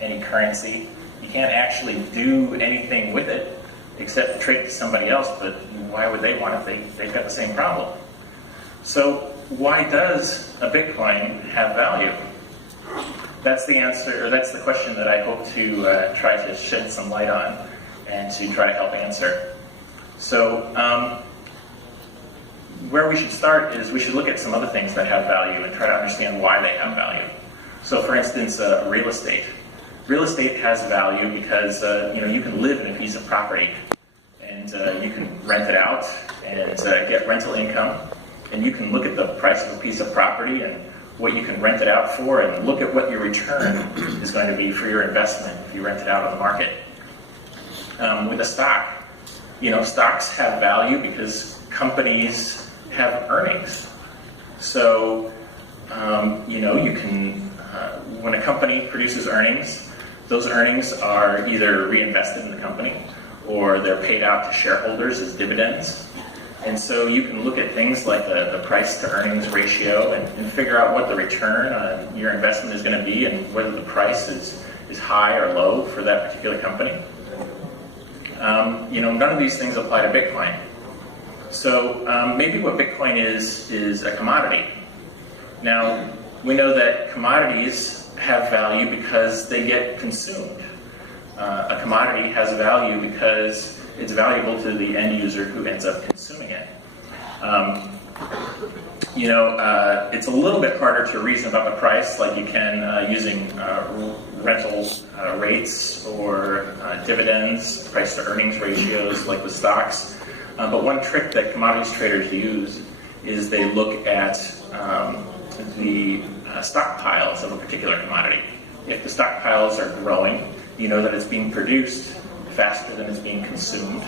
any currency. You can't actually do anything with it except trade it to somebody else, but why would they want it? They've got the same problem. So why does a Bitcoin have value? That's the answer, or that's the question that I hope to try to shed some light on and to try to help answer. So where we should start is we should look at some other things that have value and try to understand why they have value. So for instance, real estate. Real estate has value because you can live in a piece of property and you can rent it out and get rental income, and you can look at the price of a piece of property and what you can rent it out for and look at what your return is going to be for your investment if you rent it out on the market. With a stock, stocks have value because companies have earnings. So, you can, when a company produces earnings, those earnings are either reinvested in the company or they're paid out to shareholders as dividends. And so you can look at things like the price to earnings ratio and figure out what the return on your investment is going to be and whether the price is high or low for that particular company. None of these things apply to Bitcoin. So maybe what Bitcoin is a commodity. Now, we know that commodities have value because they get consumed. A commodity has value because it's valuable to the end user who ends up consuming it. It's a little bit harder to reason about the price like you can using rental rates or dividends, price to earnings ratios like with stocks. But one trick that commodities traders use is they look at the stockpiles of a particular commodity. If the stockpiles are growing, you know that it's being produced faster than it's being consumed.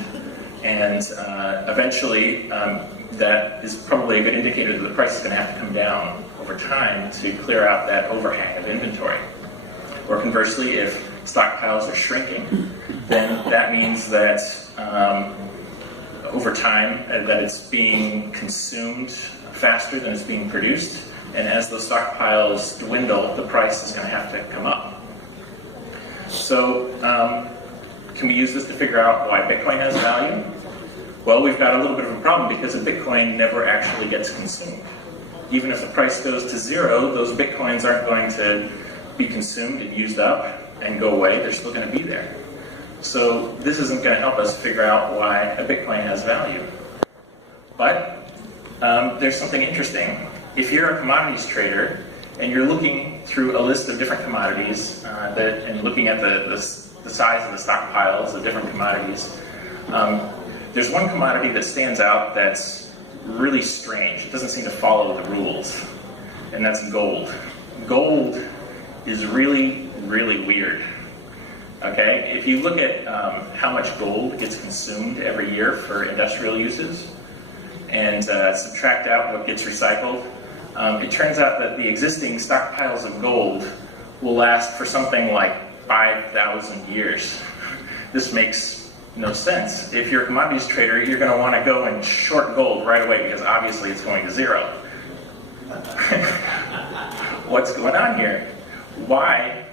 And eventually, that is probably a good indicator that the price is going to have to come down over time to clear out that overhang of inventory. Or conversely, if stockpiles are shrinking, then that means that over time that it's being consumed faster than it's being produced. And as those stockpiles dwindle, the price is going to have to come up. So, can we use this to figure out why Bitcoin has value? Well, we've got a little bit of a problem because a Bitcoin never actually gets consumed. Even if the price goes to zero, those Bitcoins aren't going to be consumed and used up and go away. They're still going to be there. So this isn't going to help us figure out why a Bitcoin has value. But there's something interesting. If you're a commodities trader and you're looking through a list of different commodities and looking at the size of the stockpiles of different commodities, there's one commodity that stands out that's really strange. It doesn't seem to follow the rules, and that's gold. Gold is really, really weird. Okay, if you look at how much gold gets consumed every year for industrial uses and subtract out what gets recycled, it turns out that the existing stockpiles of gold will last for something like 5,000 years. This makes no sense. If you're a commodities trader, you're going to want to go and short gold right away because obviously it's going to zero. What's going on here? Why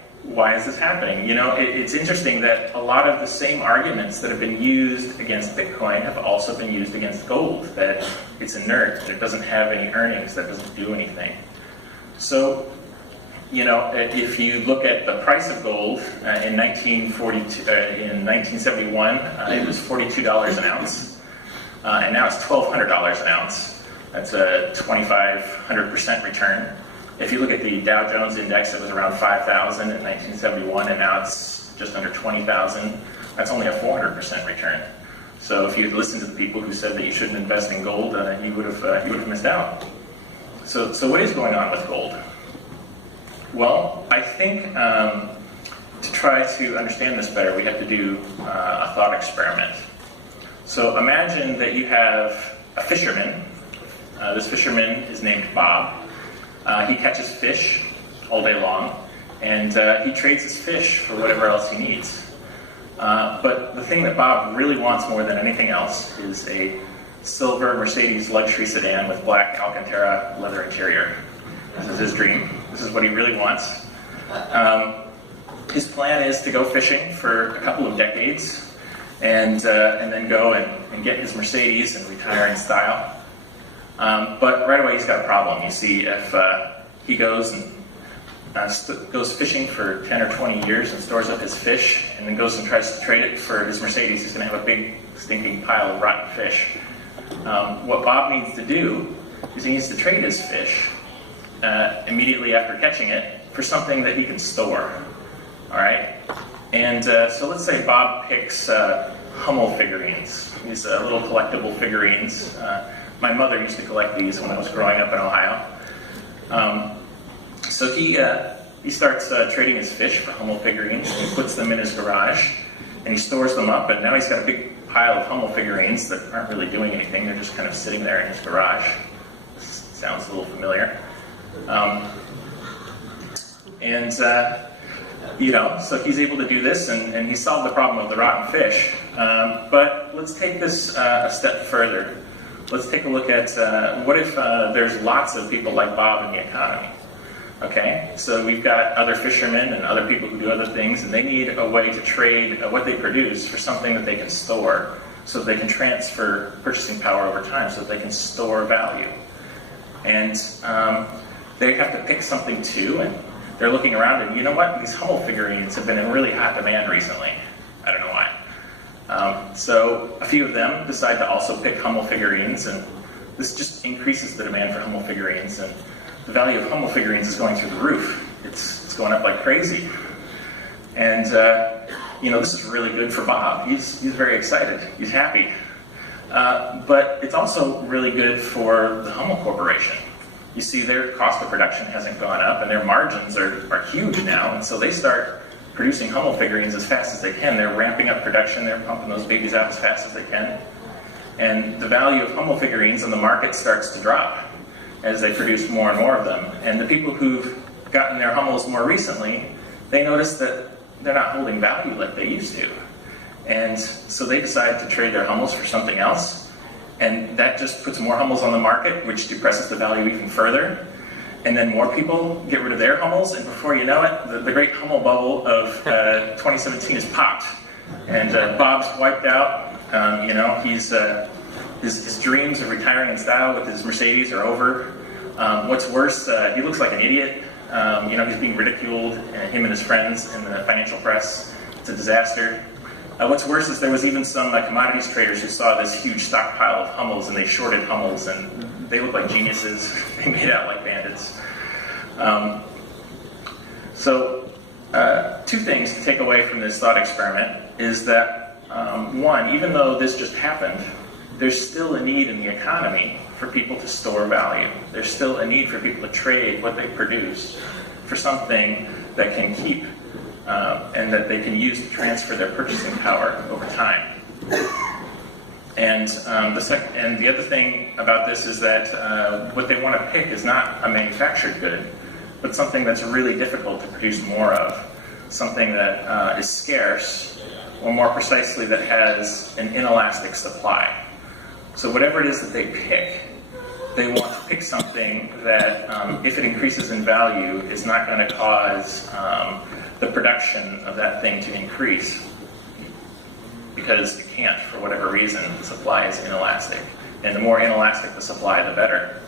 is this happening? It's interesting that a lot of the same arguments that have been used against Bitcoin have also been used against gold, that it's inert, that it doesn't have any earnings, that doesn't do anything. So, if you look at the price of gold in 1971, it was $42 an ounce, and now it's $1,200 an ounce. That's a 2,500% return. If you look at the Dow Jones index, it was around 5,000 in 1971, and now it's just under 20,000. That's only a 400% return. So if you had listened to the people who said that you shouldn't invest in gold, you would have missed out. So what is going on with gold? Well, I think to try to understand this better, we have to do a thought experiment. So imagine that you have a fisherman. This fisherman is named Bob. He catches fish all day long, and he trades his fish for whatever else he needs. But the thing that Bob really wants more than anything else is a silver Mercedes luxury sedan with black Alcantara leather interior. This is his dream. This is what he really wants. his plan is to go fishing for a couple of decades and then go and get his Mercedes and retire in style. But right away he's got a problem. You see, if he goes and goes fishing for 10 or 20 years and stores up his fish and then goes and tries to trade it for his Mercedes, he's going to have a big stinking pile of rotten fish. What Bob needs to do is he needs to trade his fish immediately after catching it for something that he can store. All right? And so let's say Bob picks Hummel figurines, these little collectible figurines. My mother used to collect these when I was growing up in Ohio. So he starts trading his fish for Hummel figurines, and he puts them in his garage, and he stores them up, and now he's got a big pile of Hummel figurines that aren't really doing anything. They're just kind of sitting there in his garage. This sounds a little familiar. So he's able to do this, and he solved the problem of the rotten fish. But let's take this a step further. Let's take a look at what if there's lots of people like Bob in the economy. Okay, so we've got other fishermen and other people who do other things, and they need a way to trade what they produce for something that they can store, so that they can transfer purchasing power over time, so that they can store value. And they have to pick something too, and they're looking around, and you know what? These Hummel figurines have been in really hot demand recently. I don't know why. So a few of them decide to also pick Hummel figurines, and this just increases the demand for Hummel figurines, and the value of Hummel figurines is going through the roof. It's going up like crazy. And, this is really good for Bob. He's very excited. He's happy. But it's also really good for the Hummel Corporation. You see, their cost of production hasn't gone up, and their margins are huge now, and so they start producing Hummel figurines as fast as they can. They're ramping up production. They're pumping those babies out as fast as they can. And the value of Hummel figurines on the market starts to drop as they produce more and more of them. And the people who've gotten their Hummels more recently, they notice that they're not holding value like they used to. And so they decide to trade their Hummels for something else. And that just puts more Hummels on the market, which depresses the value even further. And then more people get rid of their Hummels, and before you know it, the great Hummel bubble of 2017 is popped. And Bob's wiped out. His dreams of retiring in style with his Mercedes are over. What's worse, he looks like an idiot. He's being ridiculed, him and his friends in the financial press. It's a disaster. What's worse is there was even some commodities traders who saw this huge stockpile of Hummels, and they shorted Hummels, and they look like geniuses. They made out like bandits. Two things to take away from this thought experiment is that, one, even though this just happened, there's still a need in the economy for people to store value. There's still a need for people to trade what they produce for something that can keep and that they can use to transfer their purchasing power over time. And the other thing about this is that what they want to pick is not a manufactured good, but something that's really difficult to produce more of, something that is scarce, or more precisely, that has an inelastic supply. So whatever it is that they pick, they want to pick something that, if it increases in value, is not going to cause the production of that thing to increase, because it can't, for whatever reason. The supply is inelastic, and the more inelastic the supply, the better.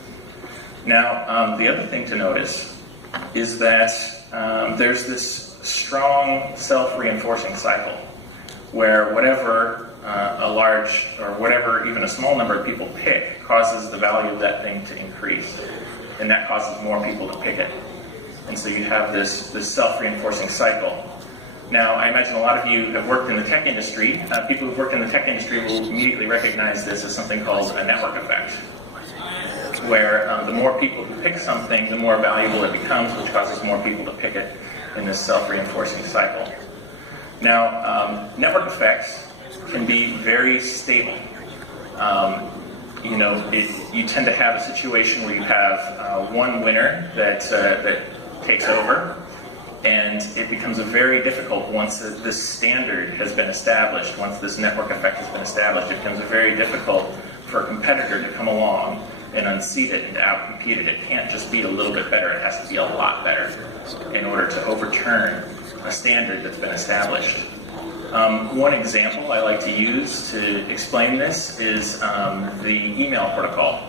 Now, the other thing to notice is that there's this strong self-reinforcing cycle, where whatever a large, or whatever even a small number of people pick, causes the value of that thing to increase, and that causes more people to pick it. And so you have this self-reinforcing cycle. Now, I imagine a lot of you have worked in the tech industry. People who've worked in the tech industry will immediately recognize this as something called a network effect, where the more people who pick something, the more valuable it becomes, which causes more people to pick it in this self-reinforcing cycle. Now, network effects can be very stable. You tend to have a situation where you have one winner that takes over, and it becomes very difficult once this standard has been established, once this network effect has been established, it becomes very difficult for a competitor to come along and unseat it and to outcompete it. It can't just be a little bit better, it has to be a lot better in order to overturn a standard that's been established. One example I like to use to explain this is the email protocol.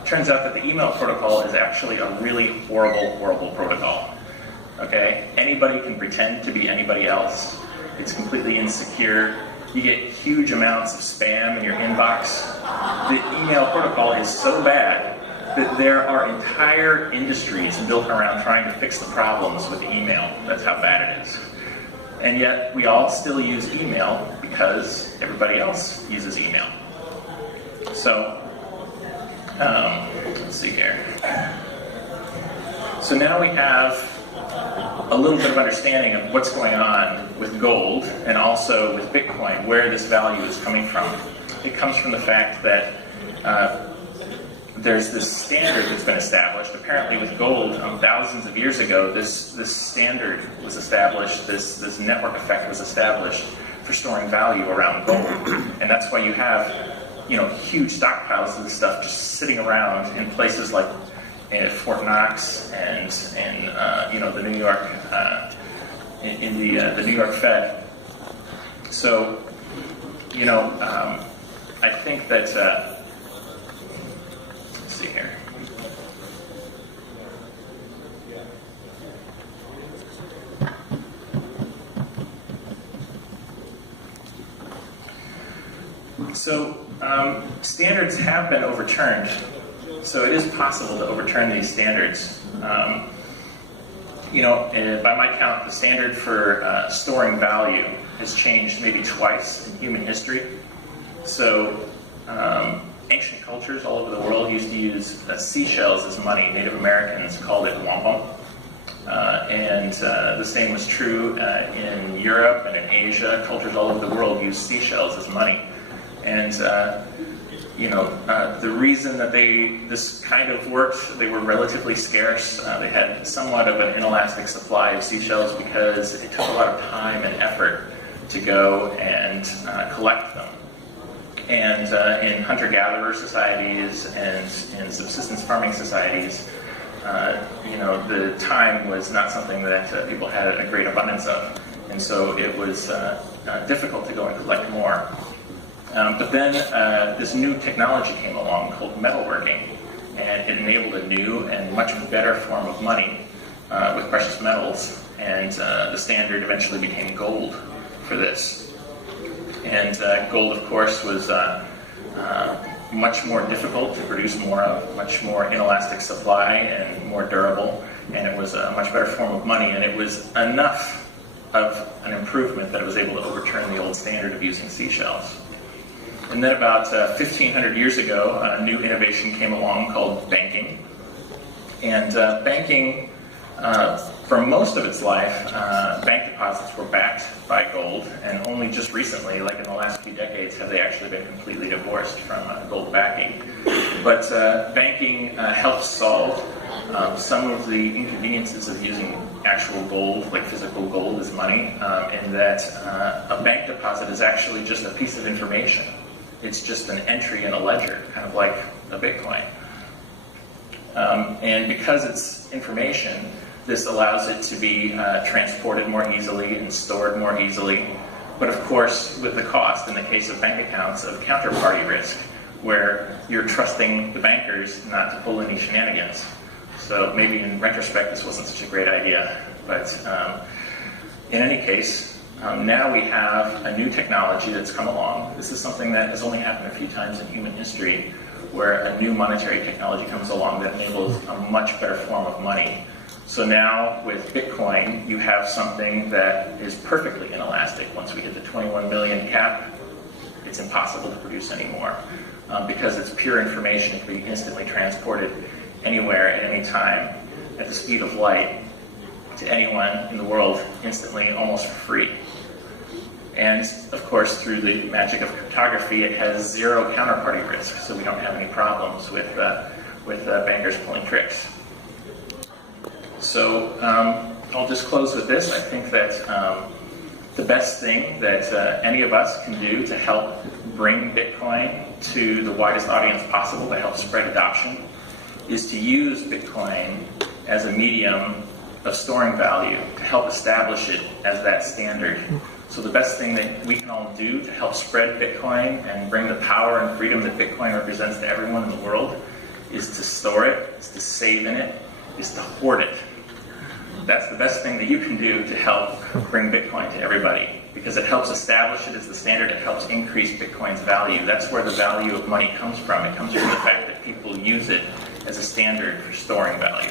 It turns out that the email protocol is actually a really horrible protocol. Okay? Anybody can pretend to be anybody else. It's completely insecure. You get huge amounts of spam in your inbox. The email protocol is so bad that there are entire industries built around trying to fix the problems with email. That's how bad it is. And yet, we all still use email because everybody else uses email. So, let's see here. So now we have a little bit of understanding of what's going on with gold and also with Bitcoin, where this value is coming from. It comes from the fact that there's this standard that's been established. Apparently with gold, thousands of years ago, this standard was established, this network effect was established for storing value around gold. And that's why you have, huge stockpiles of this stuff just sitting around in places like Fort Knox and the New York, in the New York Fed. So, I think that, let's see here. So, standards have been overturned. So it is possible to overturn these standards. By my count, the standard for storing value has changed maybe twice in human history. So ancient cultures all over the world used to use seashells as money. Native Americans called it wampum. And the same was true in Europe and in Asia. Cultures all over the world used seashells as money. And the reason that this kind of worked, they were relatively scarce. They had somewhat of an inelastic supply of seashells because it took a lot of time and effort to go and collect them. And in hunter-gatherer societies and in subsistence farming societies, the time was not something that people had a great abundance of. And so it was difficult to go and collect more. But then this new technology came along called metalworking, and it enabled a new and much better form of money with precious metals, and the standard eventually became gold for this. And gold, of course, was much more difficult to produce more of, much more inelastic supply and more durable, and it was a much better form of money, and it was enough of an improvement that it was able to overturn the old standard of using seashells. And then about 1,500 years ago, a new innovation came along called banking. And banking, for most of its life, bank deposits were backed by gold, and only just recently, like in the last few decades, have they actually been completely divorced from gold backing. But banking helps solve some of the inconveniences of using actual gold, like physical gold as money, in that a bank deposit is actually just a piece of information. It's just an entry in a ledger, kind of like a Bitcoin. And because it's information, this allows it to be transported more easily and stored more easily. But of course, with the cost, in the case of bank accounts, of counterparty risk, where you're trusting the bankers not to pull any shenanigans. So maybe in retrospect, this wasn't such a great idea. But in any case, now we have a new technology that's come along. This is something that has only happened a few times in human history, where a new monetary technology comes along that enables a much better form of money. So now with Bitcoin, you have something that is perfectly inelastic. Once we hit the 21 million cap, it's impossible to produce anymore because it's pure information. It can be instantly transported anywhere at any time at the speed of light to anyone in the world instantly, almost for free. And of course, through the magic of cryptography, it has zero counterparty risk, so we don't have any problems with bankers pulling tricks. So I'll just close with this. I think that the best thing that any of us can do to help bring Bitcoin to the widest audience possible, to help spread adoption, is to use Bitcoin as a medium of storing value to help establish it as that standard. So the best thing that we can all do to help spread Bitcoin and bring the power and freedom that Bitcoin represents to everyone in the world is to store it, is to save in it, is to hoard it. That's the best thing that you can do to help bring Bitcoin to everybody, because it helps establish it as the standard. It helps increase Bitcoin's value. That's where the value of money comes from. It comes from the fact that people use it as a standard for storing value.